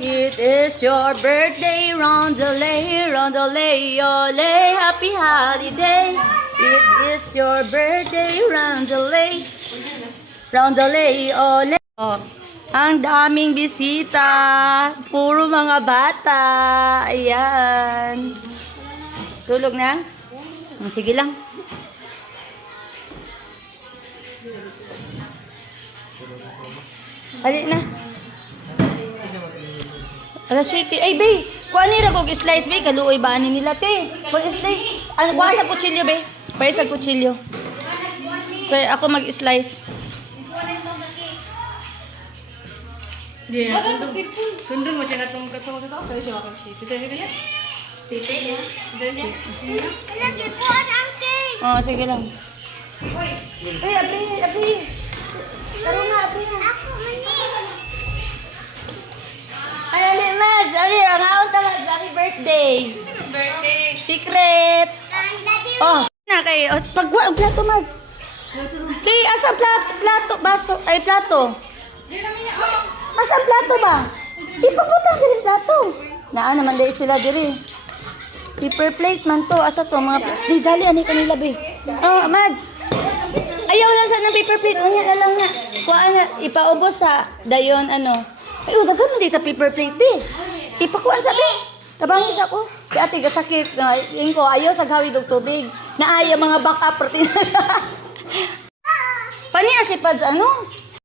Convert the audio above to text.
It is your birthday, Rondelay, Rondelay, ole, happy holiday. It is your birthday, Rondelay, Rondelay, ole. Oh, ang daming bisita, puro mga bata. Ayan. Tulog na? Sige lang. Ali na. Alas 7. Ay, be. Kuha nila kong slice, be. Kaluoy ba ani nila, te? Kung slice. Ano, kuha sa kutsilyo, be. Kuha sa kutsilyo. Kaya ako mag-slice. Iya, sundong mo siya na itong katong kaya siya makakasip. Kasi siya kaya? Tite niya? Dali. Lagi po ang cake. Oh, sige lang. Ay, abi. Taro nga, abi na. Ako mani. Ay, ali, Mads. Ali, ang haon talaga. Happy birthday. Birthday! Secret. Daddy. Oh, na kay plato, Mads. Kay asa plato, baso, ay plato. Asa plato ba? Ipabutang diri plato. Naa naman dai sila diri. Paper plate man to, asa to mga di dali ani kanila be. Oh, Mads. Ayaw lang sa ng paper plate, unya na lang na. Kuha na ipaubos sa dayon ano. Ay, dagan mo dito paper plate di. Ipakuan sa be. Tabangis ako. Kaya ate gasakit na ko ayaw sa gawid og tubig. Naaya mga backup protein. Pani asipads ano?